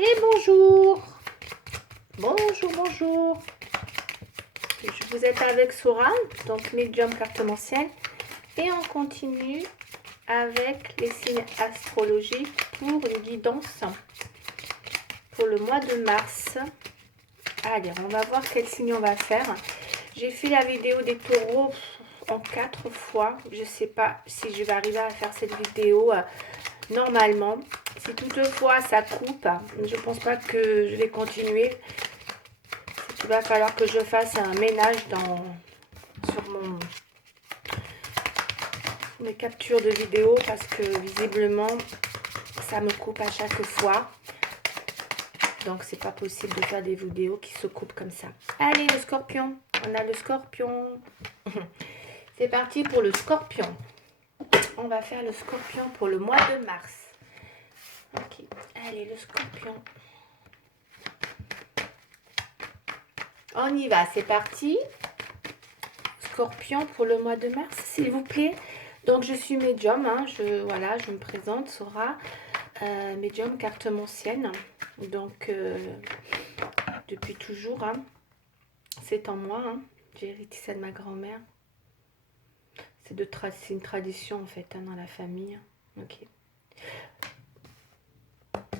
Et bonjour, bonjour. Vous êtes avec Sora, donc médium cartomancienne, et on continue avec les signes astrologiques pour une guidance pour le mois de mars. Allez, on va voir quel signe on va faire. J'ai fait la vidéo des taureaux en 4 fois. Je ne sais pas si je vais arriver à faire cette vidéo normalement. Si toutefois ça coupe, je ne pense pas que je vais continuer. Il va falloir que je fasse un ménage sur mes captures de vidéo parce que visiblement ça me coupe à chaque fois. Donc c'est pas possible de faire des vidéos qui se coupent comme ça. Allez, le scorpion. On a le scorpion. C'est parti pour le scorpion. On va faire le scorpion pour le mois de mars. Ok, allez, le scorpion. On y va, c'est parti. Scorpion pour le mois de mars, s'il vous plaît. Donc je suis médium, hein, je me présente, Sora, médium cartomancienne. Donc depuis toujours, hein, c'est en moi, hein, j'ai hérité ça de ma grand-mère. C'est une tradition en fait, hein, dans la famille. Ok.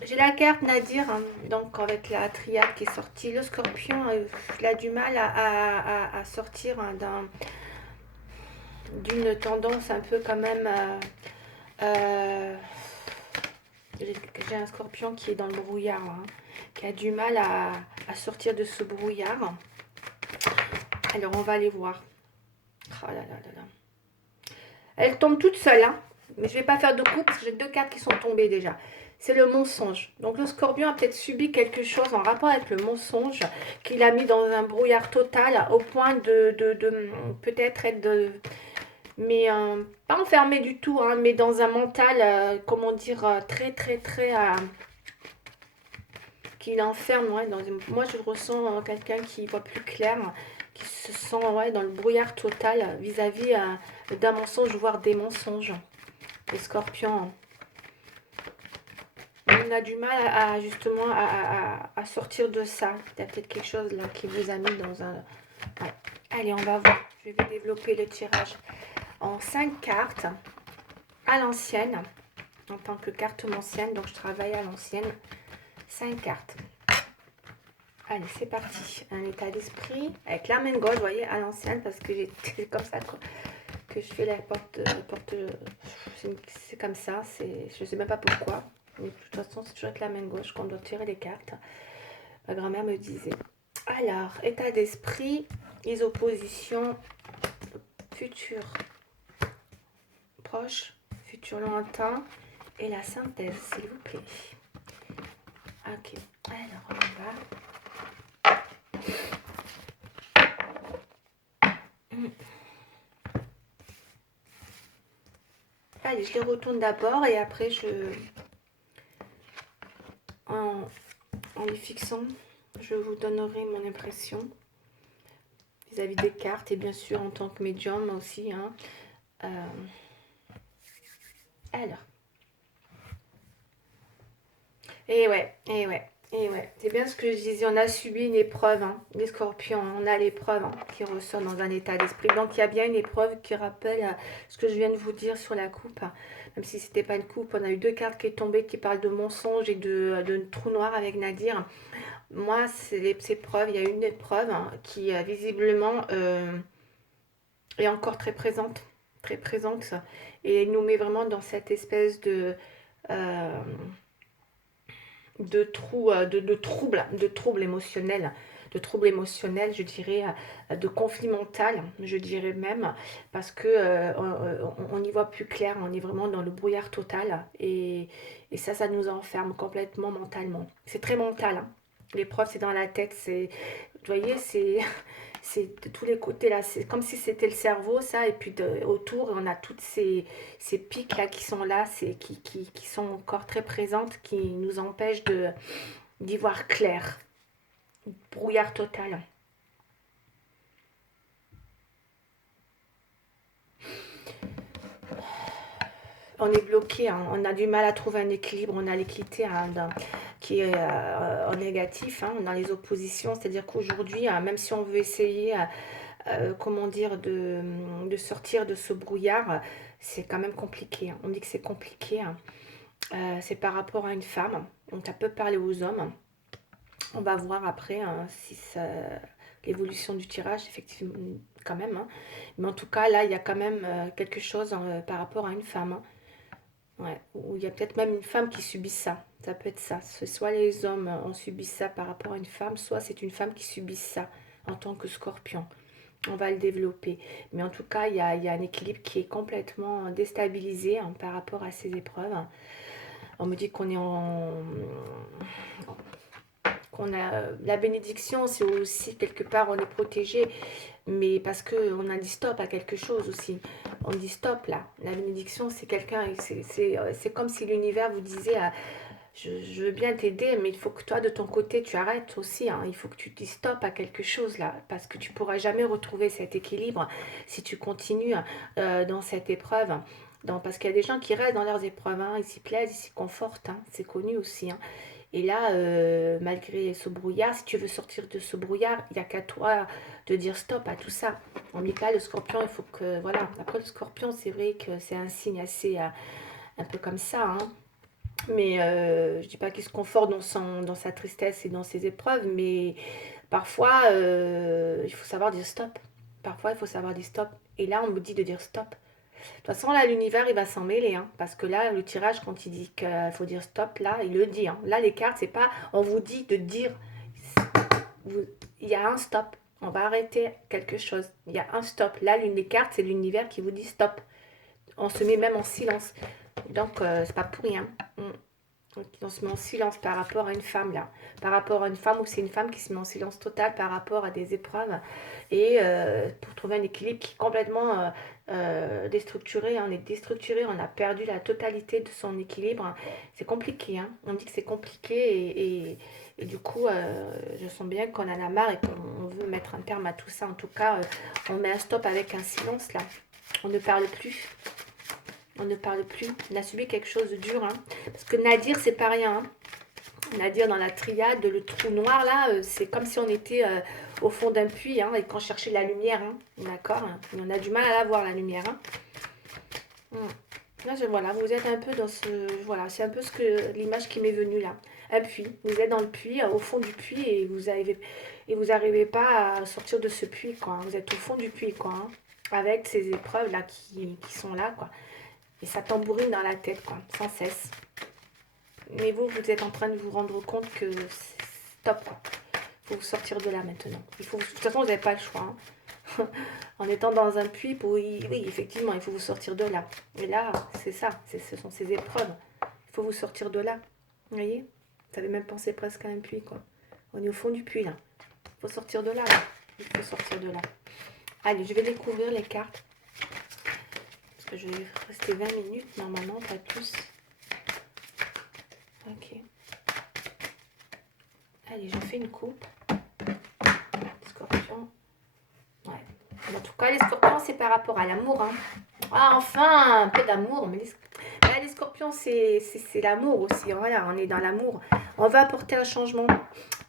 J'ai la carte Nadir, hein, donc avec la triade qui est sortie. Le scorpion, il a du mal à sortir, hein, d'une tendance un peu quand même. J'ai un scorpion qui est dans le brouillard, hein, qui a du mal à sortir de ce brouillard. Alors on va aller voir. Oh là là là là. Elle tombe toute seule, hein, mais je ne vais pas faire de coup parce que j'ai 2 cartes qui sont tombées déjà. C'est le mensonge. Donc le scorpion a peut-être subi quelque chose en rapport avec le mensonge qu'il a mis dans un brouillard total au point de peut-être être mais pas enfermé du tout, hein, mais dans un mental, comment dire, très qui l'enferme, ouais, moi je ressens quelqu'un qui voit plus clair, qui se sent, ouais, dans le brouillard total vis-à-vis d'un mensonge, voire des mensonges. Les scorpions, on a du mal justement à sortir de ça. Il y a peut-être quelque chose là qui vous a mis dans un... Ouais. Allez, on va voir. Je vais développer le tirage en 5 cartes à l'ancienne, en tant que cartomancienne, donc je travaille à l'ancienne. 5 cartes. Allez, c'est parti. Un état d'esprit avec la main gauche, vous voyez, à l'ancienne, parce que c'est comme ça que je fais la porte. C'est comme ça, je ne sais même pas pourquoi. Mais de toute façon, c'est toujours avec la main gauche qu'on doit tirer les cartes. Ma grand-mère me disait. Alors, état d'esprit, les oppositions, futur proche, futur lointain et la synthèse, s'il vous plaît. Ok, alors on va. Allez, je les retourne d'abord et après en les fixant, je vous donnerai mon impression vis-à-vis des cartes et bien sûr en tant que médium aussi, hein. Alors. Et ouais, c'est bien ce que je disais, on a subi une épreuve, hein, les scorpions, on a l'épreuve, hein, qui ressort dans un état d'esprit. Donc il y a bien une épreuve qui rappelle ce que je viens de vous dire sur la coupe, hein. Même si c'était pas une coupe, on a eu 2 cartes qui sont tombées qui parlent de mensonges et de trou noir avec Nadir. Moi, c'est les épreuves, il y a une épreuve, hein, qui visiblement est encore très présente, et nous met vraiment dans cette espèce de troubles émotionnels, je dirais, de conflit mental, je dirais même, parce que on n'y voit plus clair, on est vraiment dans le brouillard total, et ça nous enferme complètement mentalement. C'est très mental, hein. L'épreuve, c'est dans la tête, vous voyez, c'est de tous les côtés là, c'est comme si c'était le cerveau ça, et puis autour on a toutes ces pics là qui sont là, qui sont encore très présentes, qui nous empêchent d'y voir clair. Brouillard total. on est bloqué, hein, on a du mal à trouver un équilibre, on a l'équité hein, qui est en négatif, hein, dans les oppositions, c'est-à-dire qu'aujourd'hui, hein, même si on veut essayer, comment dire, de sortir de ce brouillard, c'est quand même compliqué, hein. On dit que c'est compliqué, hein. C'est par rapport à une femme, donc ça peut parler aux hommes. On va voir après hein, si ça l'évolution du tirage, effectivement, quand même. Hein. Mais en tout cas, là, il y a quand même quelque chose par rapport à une femme. Hein. Ouais. Ou il y a peut-être même une femme qui subit ça. Ça peut être ça. Soit les hommes ont subi ça par rapport à une femme, soit c'est une femme qui subit ça en tant que scorpion. On va le développer. Mais en tout cas, il y a un équilibre qui est complètement déstabilisé hein, par rapport à ces épreuves. On me dit qu'on est en, qu'on a la bénédiction, c'est aussi quelque part on est protégé, mais parce que on a dit stop à quelque chose aussi. On dit stop là. La bénédiction, c'est quelqu'un, c'est comme si l'univers vous disait je veux bien t'aider, mais il faut que toi de ton côté tu arrêtes aussi. Hein. Il faut que tu dis stop à quelque chose là, parce que tu pourras jamais retrouver cet équilibre si tu continues dans cette épreuve. Parce qu'il y a des gens qui restent dans leurs épreuves, hein, ils s'y plaisent, ils s'y confortent, hein, c'est connu aussi. Hein. Et là, malgré ce brouillard, si tu veux sortir de ce brouillard, il n'y a qu'à toi de dire stop à tout ça. En dit que là, le scorpion, il faut que... Voilà, après le scorpion, c'est vrai que c'est un signe assez... un peu comme ça, hein. Mais je ne dis pas qu'il se conforte dans sa tristesse et dans ses épreuves, mais parfois, il faut savoir dire stop. Parfois, il faut savoir dire stop. Et là, on me dit de dire stop. De toute façon, là, l'univers, il va s'en mêler. Hein, parce que là, le tirage, quand il dit qu'il faut dire stop, là, il le dit. Hein. Là, les cartes, c'est pas... On vous dit de dire... Il y a un stop. On va arrêter quelque chose. Il y a un stop. Là, les cartes, c'est l'univers qui vous dit stop. On se met même en silence. Donc, c'est pas pour rien. Donc, on se met en silence par rapport à une femme, là. Par rapport à une femme, ou c'est une femme qui se met en silence total par rapport à des épreuves. Et pour trouver un équilibre qui est complètement déstructuré. On est déstructuré, on a perdu la totalité de son équilibre. C'est compliqué, hein. On dit que c'est compliqué et du coup, je sens bien qu'on en a marre et qu'on veut mettre un terme à tout ça. En tout cas, on met un stop avec un silence, là. On ne parle plus. On ne parle plus. On a subi quelque chose de dur. Hein. Parce que Nadir, c'est pas rien. Hein. Nadir, dans la triade, le trou noir, là, c'est comme si on était au fond d'un puits hein, et qu'on cherchait la lumière. Hein. D'accord hein. On a du mal à la voir, la lumière. Hein. Là, voilà, vous êtes un peu dans ce... Voilà, c'est un peu l'image qui m'est venue là. Un puits. Vous êtes dans le puits, au fond du puits, et vous arrivez pas à sortir de ce puits, quoi. Vous êtes au fond du puits, quoi. Hein. Avec ces épreuves là qui sont là, quoi. Et ça tambourine dans la tête, quoi, sans cesse. Mais vous êtes en train de vous rendre compte que c'est stop, quoi. Il faut vous sortir de là maintenant. De toute façon, vous n'avez pas le choix. Hein. En étant dans un puits, oui, effectivement, il faut vous sortir de là. Et là, c'est ça, ce sont ces épreuves. Il faut vous sortir de là. Vous voyez? Vous avez même pensé presque à un puits, quoi. On est au fond du puits, là. Il faut sortir de là, là. Il faut sortir de là. Allez, je vais découvrir les cartes. Je vais rester 20 minutes, normalement, pas plus. Ok. Allez, je fais une coupe. Scorpion. Ouais. En tout cas, les scorpions, c'est par rapport à l'amour. Hein. Ah, enfin, un peu d'amour. Mais les scorpions, c'est l'amour aussi. Voilà, on est dans l'amour. On va apporter un changement.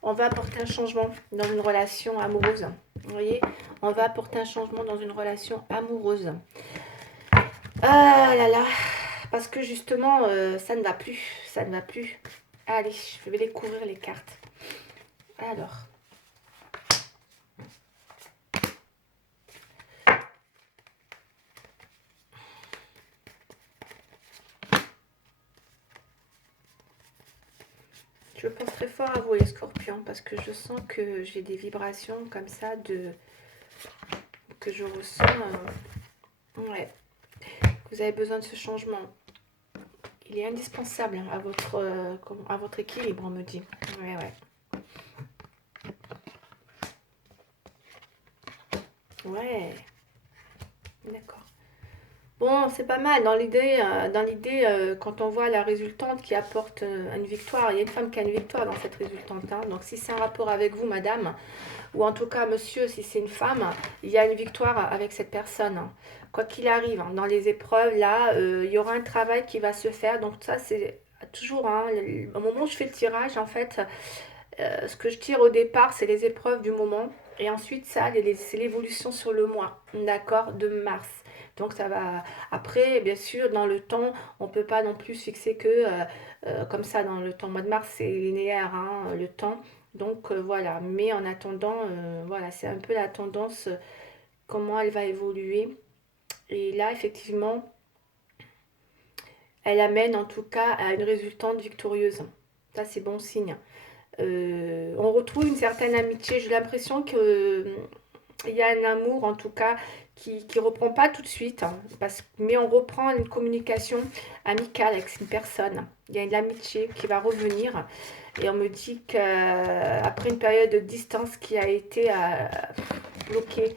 On va apporter un changement dans une relation amoureuse. Vous voyez? On va apporter un changement dans une relation amoureuse. Ah là là, parce que justement, ça ne va plus, ça ne va plus. Allez, je vais découvrir les cartes. Alors. Je pense très fort à vous les scorpions, parce que je sens que j'ai des vibrations comme ça, que je ressens. Ouais, vous avez besoin de ce changement. Il est indispensable à votre équilibre, on me dit. Ouais, ouais. Ouais. D'accord. Bon, c'est pas mal. Dans l'idée, quand on voit la résultante qui apporte une victoire, il y a une femme qui a une victoire dans cette résultante, hein. Donc si c'est un rapport avec vous, madame, ou en tout cas monsieur, si c'est une femme, il y a une victoire avec cette personne, hein. Quoi qu'il arrive, hein, dans les épreuves, là, il y aura un travail qui va se faire. Donc ça, c'est toujours, hein, au moment où je fais le tirage, en fait, ce que je tire au départ, c'est les épreuves du moment. Et ensuite, ça, c'est l'évolution sur le mois, d'accord, de mars. Donc ça va. Après, bien sûr, dans le temps, on ne peut pas non plus fixer que comme ça dans le temps. Le mois de mars, c'est linéaire, hein, le temps. Donc voilà. Mais en attendant, voilà, c'est un peu la tendance, comment elle va évoluer. Et là, effectivement, elle amène en tout cas à une résultante victorieuse. Ça, c'est bon signe. On retrouve une certaine amitié. J'ai l'impression que il y a un amour en tout cas qui reprend pas tout de suite, hein, mais on reprend une communication amicale avec une personne. Il y a de l'amitié qui va revenir et on me dit qu'après une période de distance qui a été bloquée,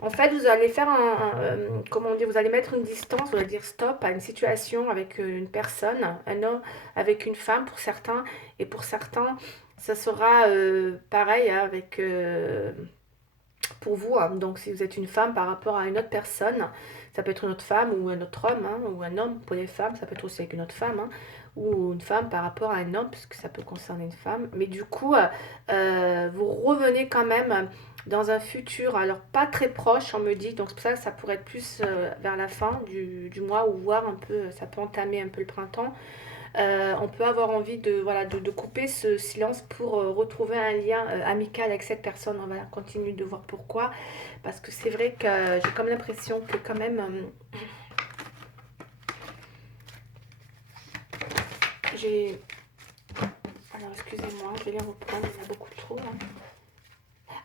en fait vous allez faire comment on dit, vous allez mettre une distance, vous allez dire stop à une situation avec une personne, un homme avec une femme pour certains, et pour certains ça sera pareil, hein, avec pour vous, hein. Donc si vous êtes une femme par rapport à une autre personne, ça peut être une autre femme ou un autre homme, hein, ou un homme pour les femmes, ça peut être aussi avec une autre femme, hein, ou une femme par rapport à un homme, puisque ça peut concerner une femme. Mais du coup, vous revenez quand même dans un futur, alors pas très proche, on me dit, donc c'est pour ça que ça pourrait être plus vers la fin du mois, ou voir un peu, ça peut entamer un peu le printemps. On peut avoir envie de, voilà, de couper ce silence pour retrouver un lien amical avec cette personne. On va continuer de voir pourquoi. Parce que c'est vrai que j'ai comme l'impression que quand même, j'ai... Alors excusez-moi, je vais les reprendre, il y en a beaucoup trop là.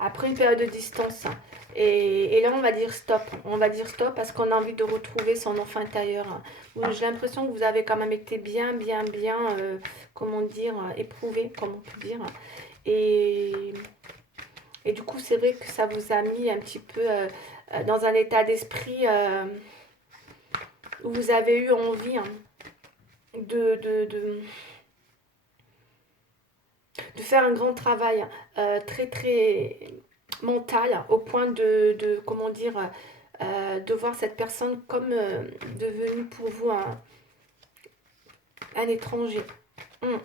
Après une période de distance, hein. Et là, on va dire stop. On va dire stop parce qu'on a envie de retrouver son enfant intérieur, hein. J'ai l'impression que vous avez quand même été bien, bien, bien, comment dire, éprouvé, comme on peut dire. Et, et du coup, c'est vrai que ça vous a mis un petit peu dans un état d'esprit où vous avez eu envie, hein, de, de faire un grand travail très, très mental au point comment dire, de voir cette personne comme devenue pour vous un étranger. Hum.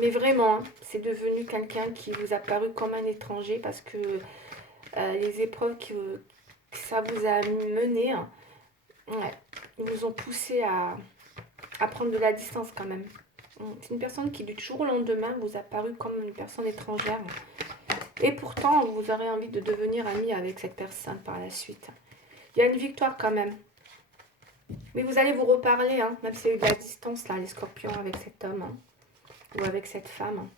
Mais vraiment, hein, c'est devenu quelqu'un qui vous a paru comme un étranger parce que les épreuves que ça vous a mené, hein, ouais, ils vous ont poussé à prendre de la distance quand même. C'est une personne qui, du jour au lendemain, vous a paru comme une personne étrangère. Et pourtant, vous aurez envie de devenir ami avec cette personne par la suite. Il y a une victoire quand même. Mais vous allez vous reparler, hein, même s'il y a eu de la distance, là, les scorpions, avec cet homme, hein, ou avec cette femme.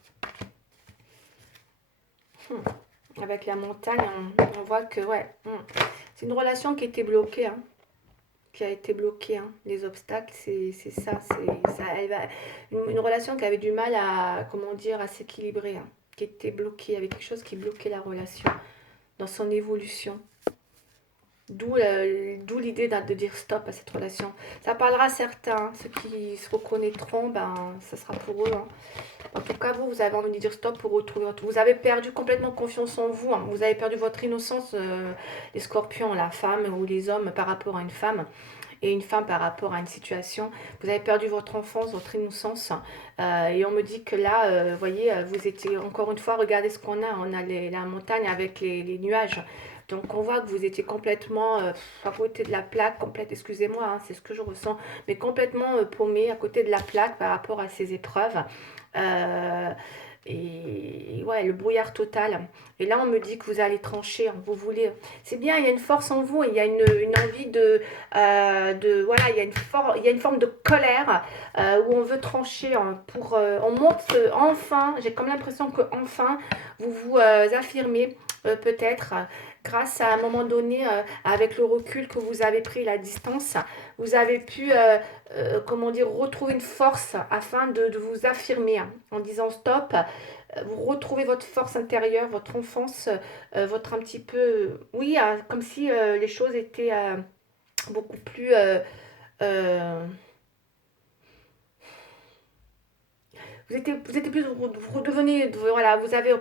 Avec la montagne, on voit que, ouais, c'est une relation qui était bloquée, hein, qui a été bloquée, hein. Les obstacles, c'est ça, une relation qui avait du mal à, comment dire, à s'équilibrer, hein, qui était bloquée, avec quelque chose qui bloquait la relation dans son évolution. D'où l'idée de dire stop à cette relation. Ça parlera à certains, hein, ceux qui se reconnaîtront, ben, ça sera pour eux, hein. En tout cas, vous avez envie de dire stop pour retrouver votre... Vous avez perdu complètement confiance en vous, hein. Vous avez perdu votre innocence, les scorpions, la femme ou les hommes par rapport à une femme. Et une femme par rapport à une situation. Vous avez perdu votre enfance, votre innocence. Et on me dit que là, vous voyez, vous étiez, encore une fois, regardez ce qu'on a. On a la montagne avec les nuages. Donc on voit que vous étiez complètement à côté de la plaque, excusez-moi, hein, c'est ce que je ressens, mais complètement paumé à côté de la plaque par rapport à ces épreuves. Euh, et ouais, le brouillard total. Et là, on me dit que vous allez trancher, hein, vous voulez. C'est bien, il y a une force en vous, il y a une envie voilà, il y a une forme de colère où on veut trancher, hein, on monte enfin, j'ai comme l'impression que enfin vous vous affirmez peut-être grâce à un moment donné, avec le recul que vous avez pris, la distance, vous avez pu, comment dire, retrouver une force afin de vous affirmer, hein, en disant stop. Vous retrouvez votre force intérieure, votre enfance, votre un petit peu, oui, comme si les choses étaient beaucoup plus... euh, vous êtes plus, vous redevenez, voilà, vous avez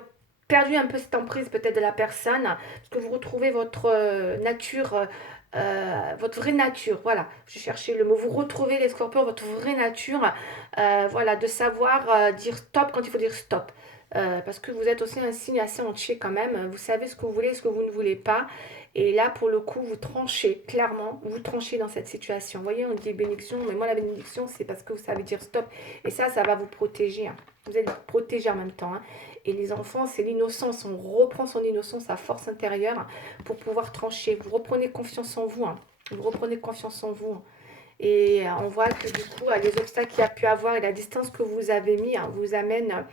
perdu un peu cette emprise peut-être de la personne, parce que vous retrouvez votre nature, votre vraie nature, voilà, je cherchais le mot, vous retrouvez les scorpions, votre vraie nature, voilà, de savoir dire stop quand il faut dire stop. Parce que vous êtes aussi un signe assez entier quand même, vous savez ce que vous voulez, ce que vous ne voulez pas, et là pour le coup vous tranchez, clairement, vous tranchez dans cette situation. Vous voyez, on dit bénédiction, mais moi la bénédiction c'est parce que vous savez dire stop, et ça va vous protéger, hein. Vous êtes protégé en même temps, hein. Et les enfants, c'est l'innocence. On reprend son innocence, sa force intérieure pour pouvoir trancher. Vous reprenez confiance en vous, hein. Vous reprenez confiance en vous. Et on voit que du coup, les obstacles qu'il y a pu avoir et la distance que vous avez mis hein, vous amène,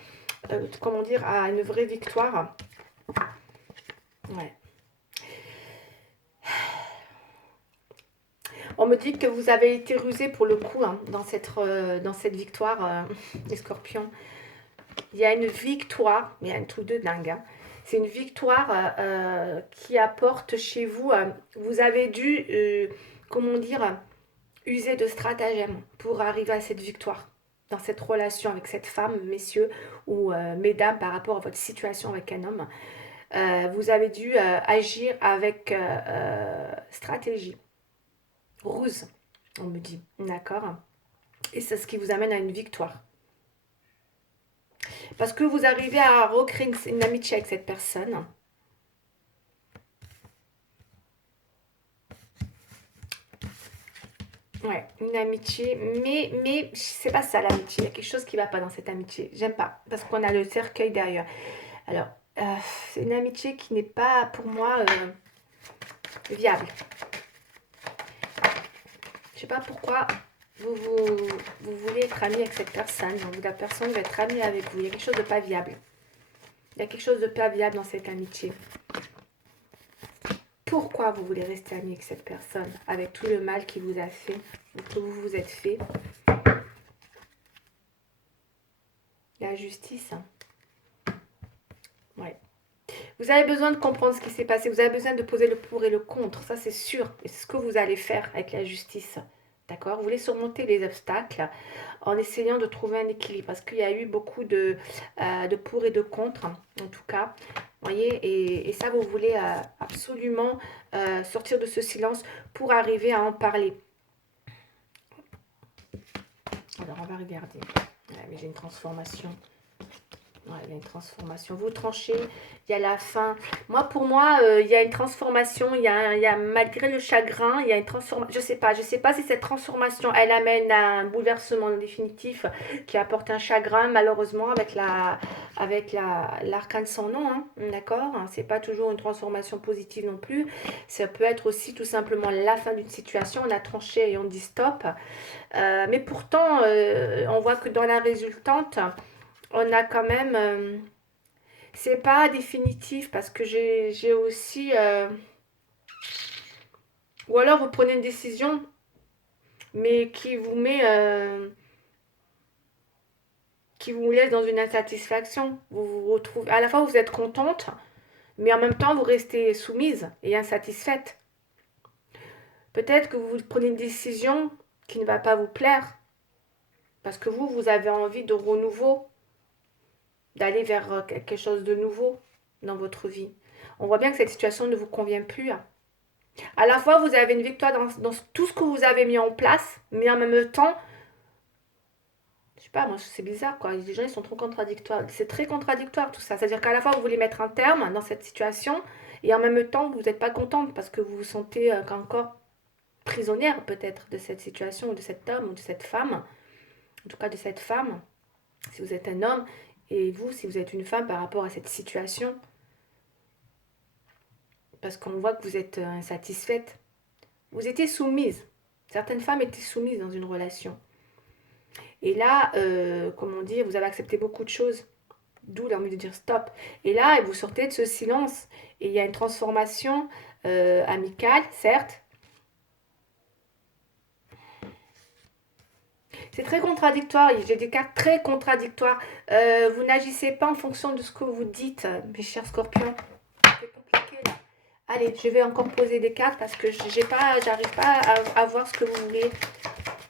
comment dire, à une vraie victoire. Ouais. On me dit que vous avez été rusé pour le coup hein, dans cette victoire, les scorpions. Il y a une victoire, mais il y a un truc de dingue. Hein. C'est une victoire qui apporte chez vous. Vous avez dû, comment dire, user de stratagèmes pour arriver à cette victoire. Dans cette relation avec cette femme, messieurs, ou mesdames, par rapport à votre situation avec un homme. Vous avez dû agir avec stratégie. Ruse, on me dit. D'accord. Et c'est ce qui vous amène à une victoire. Parce que vous arrivez à recréer une amitié avec cette personne. Ouais, une amitié, mais c'est pas ça l'amitié. Il y a quelque chose qui va pas dans cette amitié. J'aime pas, parce qu'on a le cercueil derrière. Alors, c'est une amitié qui n'est pas pour moi viable. Je sais pas pourquoi vous voulez être ami avec cette personne. Donc la personne va être amie avec vous. Il y a quelque chose de pas viable. Il y a quelque chose de pas viable dans cette amitié. Pourquoi vous voulez rester ami avec cette personne, avec tout le mal qu'il vous a fait, ou que vous vous êtes fait? La justice. Ouais. Vous avez besoin de comprendre ce qui s'est passé. Vous avez besoin de poser le pour et le contre. Ça, c'est sûr. Et c'est ce que vous allez faire avec la justice. D'accord? Vous voulez surmonter les obstacles en essayant de trouver un équilibre. Parce qu'il y a eu beaucoup de pour et de contre, en tout cas. Vous voyez? Et ça, vous voulez absolument sortir de ce silence pour arriver à en parler. Alors, on va regarder. Ouais, mais j'ai une transformation. Ouais, il y a une transformation. Vous tranchez, il y a la fin. Pour moi, il y a une transformation. Il y a malgré le chagrin, il y a une transformation. Je sais pas si cette transformation, elle amène à un bouleversement définitif qui apporte un chagrin, malheureusement, l'arcane sans nom, hein, d'accord? C'est pas toujours une transformation positive non plus. Ça peut être aussi tout simplement la fin d'une situation. On a tranché et on dit stop. Mais pourtant, on voit que dans la résultante, on a quand même c'est pas définitif parce que j'ai aussi ou alors vous prenez une décision mais qui vous laisse dans une insatisfaction. Vous vous retrouvez à la fois vous êtes contente mais en même temps vous restez soumise et insatisfaite. Peut-être que vous prenez une décision qui ne va pas vous plaire parce que vous avez envie de renouveau, d'aller vers quelque chose de nouveau dans votre vie. On voit bien que cette situation ne vous convient plus. À la fois, vous avez une victoire dans tout ce que vous avez mis en place, mais en même temps, je sais pas, moi, c'est bizarre, quoi. Les gens, ils sont trop contradictoires. C'est très contradictoire, tout ça. C'est-à-dire qu'à la fois, vous voulez mettre un terme dans cette situation, et en même temps, vous n'êtes pas contente parce que vous vous sentez encore prisonnière, peut-être, de cette situation, ou de cet homme, ou de cette femme. En tout cas, de cette femme, si vous êtes un homme, et vous, si vous êtes une femme, par rapport à cette situation. Parce qu'on voit que vous êtes insatisfaite. Vous étiez soumise. Certaines femmes étaient soumises dans une relation. Et là, comment dire, vous avez accepté beaucoup de choses. D'où l'envie de dire stop. Et là, vous sortez de ce silence. Et il y a une transformation amicale, certes. C'est très contradictoire. J'ai des cartes très contradictoires. Vous n'agissez pas en fonction de ce que vous dites, mes chers scorpions. C'est compliqué là. Allez, je vais encore poser des cartes parce que j'arrive pas à voir ce que vous voulez.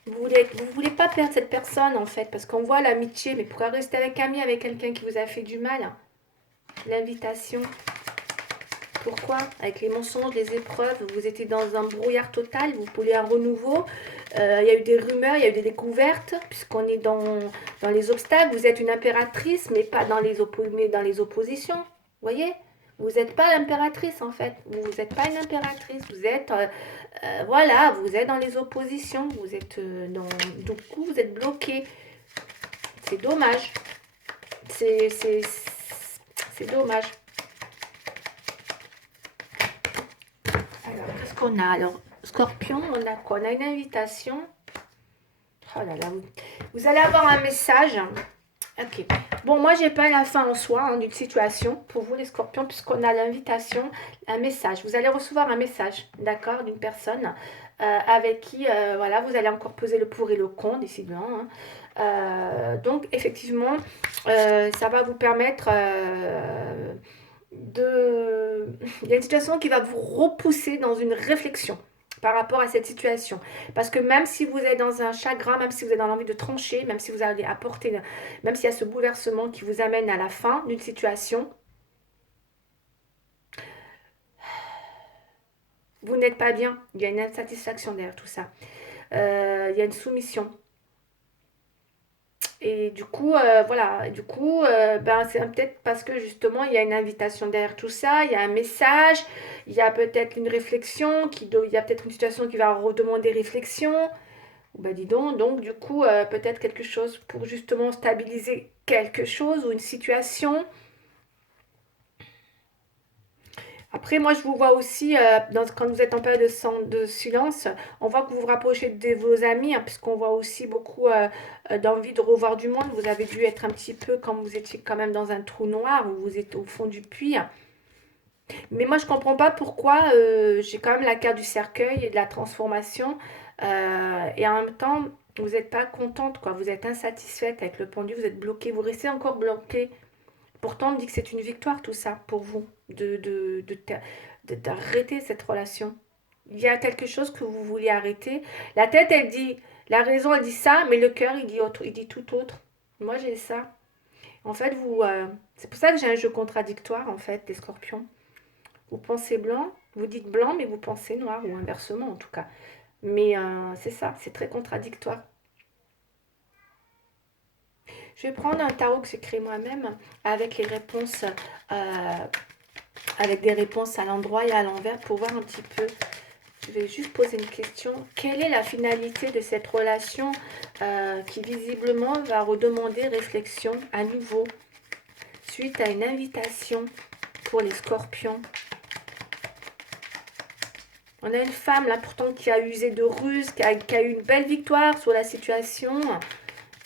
Vous voulez pas perdre cette personne en fait, parce qu'on voit l'amitié, mais pourquoi rester avec ami avec quelqu'un qui vous a fait du mal? L'invitation. Pourquoi? Avec les mensonges, les épreuves, vous étiez dans un brouillard total, vous voulez un renouveau. Il y a eu des rumeurs, il y a eu des découvertes, puisqu'on est dans les obstacles. Vous êtes une impératrice, mais pas dans mais dans les oppositions. Vous voyez? Vous n'êtes pas l'impératrice en fait. Vous n'êtes pas une impératrice. Vous êtes, voilà, vous êtes dans les oppositions. Vous êtes du coup, vous êtes bloqué. C'est dommage. C'est dommage. Alors, qu'est-ce qu'on a? Alors, Scorpion, on a quoi? On a une invitation. Oh là là, vous allez avoir un message. Ok. Bon, moi, j'ai pas la fin en soi hein, d'une situation pour vous, les Scorpions, puisqu'on a l'invitation, un message. Vous allez recevoir un message, d'accord, d'une personne avec qui, voilà, vous allez encore peser le pour et le contre, décidément. Hein. Donc, effectivement, ça va vous permettre il y a une situation qui va vous repousser dans une réflexion par rapport à cette situation. Parce que même si vous êtes dans un chagrin, même si vous êtes dans l'envie de trancher, même si vous allez apporter, même s'il y a ce bouleversement qui vous amène à la fin d'une situation, vous n'êtes pas bien. Il y a une insatisfaction derrière tout ça. Il y a une soumission. Et du coup, voilà, du coup, ben, c'est peut-être parce que justement, il y a une invitation derrière tout ça, il y a un message, il y a peut-être une réflexion, il y a peut-être une situation qui va redemander réflexion. Ben dis donc du coup, peut-être quelque chose pour justement stabiliser quelque chose ou une situation. Après, moi, je vous vois aussi, quand vous êtes en période de silence, on voit que vous vous rapprochez de vos amis, hein, puisqu'on voit aussi beaucoup d'envie de revoir du monde. Vous avez dû être un petit peu, quand vous étiez quand même dans un trou noir, où vous êtes au fond du puits. Mais moi, je ne comprends pas pourquoi j'ai quand même la carte du cercueil et de la transformation. Et en même temps, vous n'êtes pas contente, quoi. Vous êtes insatisfaite avec le pendu, vous êtes bloqué, vous restez encore bloqué. Pourtant, on me dit que c'est une victoire tout ça pour vous, d'arrêter cette relation. Il y a quelque chose que vous voulez arrêter. La tête, elle dit, la raison, elle dit ça, mais le cœur, il dit tout autre. Moi, j'ai ça. En fait, c'est pour ça que j'ai un jeu contradictoire, en fait, des scorpions. Vous pensez blanc, vous dites blanc, mais vous pensez noir, ou inversement en tout cas. Mais c'est ça, c'est très contradictoire. Je vais prendre un tarot que j'ai créé moi-même avec les réponses, avec des réponses à l'endroit et à l'envers pour voir un petit peu. Je vais juste poser une question. Quelle est la finalité de cette relation qui visiblement va redemander réflexion à nouveau suite à une invitation pour les scorpions? On a une femme là pourtant qui a usé de ruse, qui a eu une belle victoire sur la situation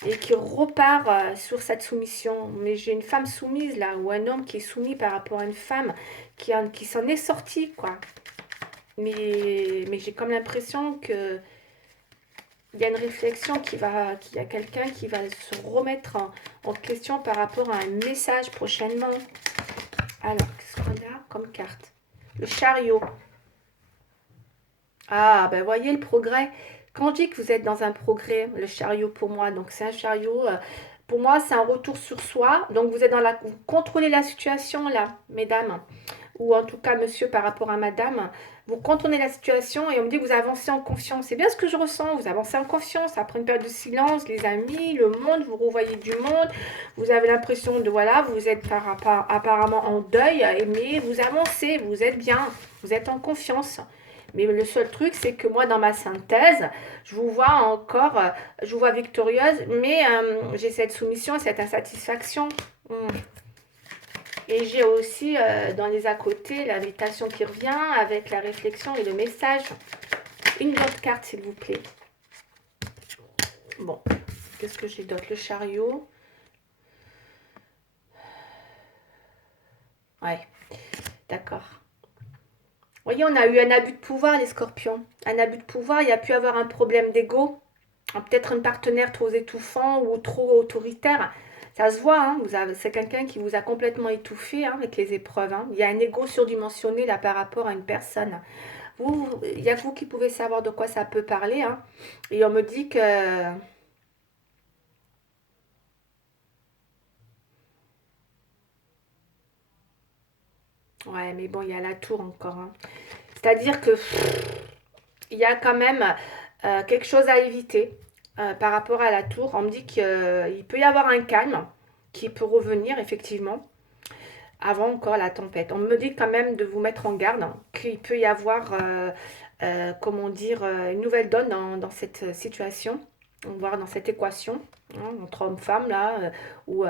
et qui repart sur cette soumission. Mais j'ai une femme soumise là, ou un homme qui est soumis par rapport à une femme qui s'en est sorti, quoi. Mais j'ai comme l'impression que il y a une réflexion qu'il y a quelqu'un qui va se remettre en question par rapport à un message prochainement. Alors, qu'est-ce qu'on a comme carte? Le chariot. Ah, ben voyez le progrès. Quand je dis que vous êtes dans un progrès, le chariot pour moi, donc c'est un chariot, pour moi c'est un retour sur soi. Donc vous êtes vous contrôlez la situation là, mesdames, ou en tout cas monsieur par rapport à madame. Vous contrôlez la situation et on me dit que vous avancez en confiance. C'est bien ce que je ressens, vous avancez en confiance. Après une période de silence, les amis, le monde, vous revoyez du monde. Vous avez l'impression de, voilà, vous êtes apparemment en deuil, mais vous avancez, vous êtes bien, vous êtes en confiance. Mais le seul truc, c'est que moi, dans ma synthèse, je vous vois encore, je vous vois victorieuse, mais j'ai cette soumission, cette insatisfaction. Et j'ai aussi, dans les à côté, l'invitation qui revient avec la réflexion et le message. Une autre carte, s'il vous plaît. Bon, qu'est-ce que j'ai d'autre? Le chariot. Ouais, d'accord. Vous voyez, on a eu un abus de pouvoir, les scorpions. Un abus de pouvoir, il y a pu avoir un problème d'ego. Peut-être un partenaire trop étouffant ou trop autoritaire. Ça se voit, hein, c'est quelqu'un qui vous a complètement étouffé, hein, avec les épreuves, hein. Il y a un ego surdimensionné là par rapport à une personne. Il y a vous qui pouvez savoir de quoi ça peut parler, hein. Et on me dit que... Ouais, mais bon, il y a la tour encore, hein. C'est-à-dire que il y a quand même quelque chose à éviter par rapport à la tour. On me dit qu'il peut y avoir un calme qui peut revenir effectivement avant encore la tempête. On me dit quand même de vous mettre en garde, hein, qu'il peut y avoir, comment dire, une nouvelle donne dans cette situation, voire dans cette équation, hein, entre homme-femme là, ou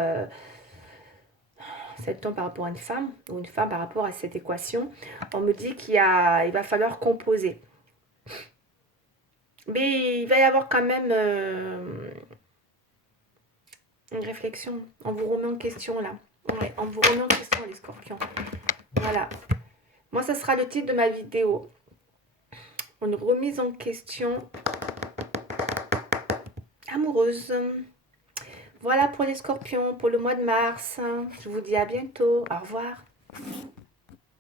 cet homme par rapport à une femme, ou une femme par rapport à cette équation. On me dit il va falloir composer. Mais il va y avoir quand même une réflexion. On vous remet en question là. Ouais, on vous remet en question les scorpions. Voilà. Moi, ça sera le titre de ma vidéo. Une remise en question amoureuse. Voilà pour les scorpions, pour le mois de mars. Je vous dis à bientôt. Au revoir.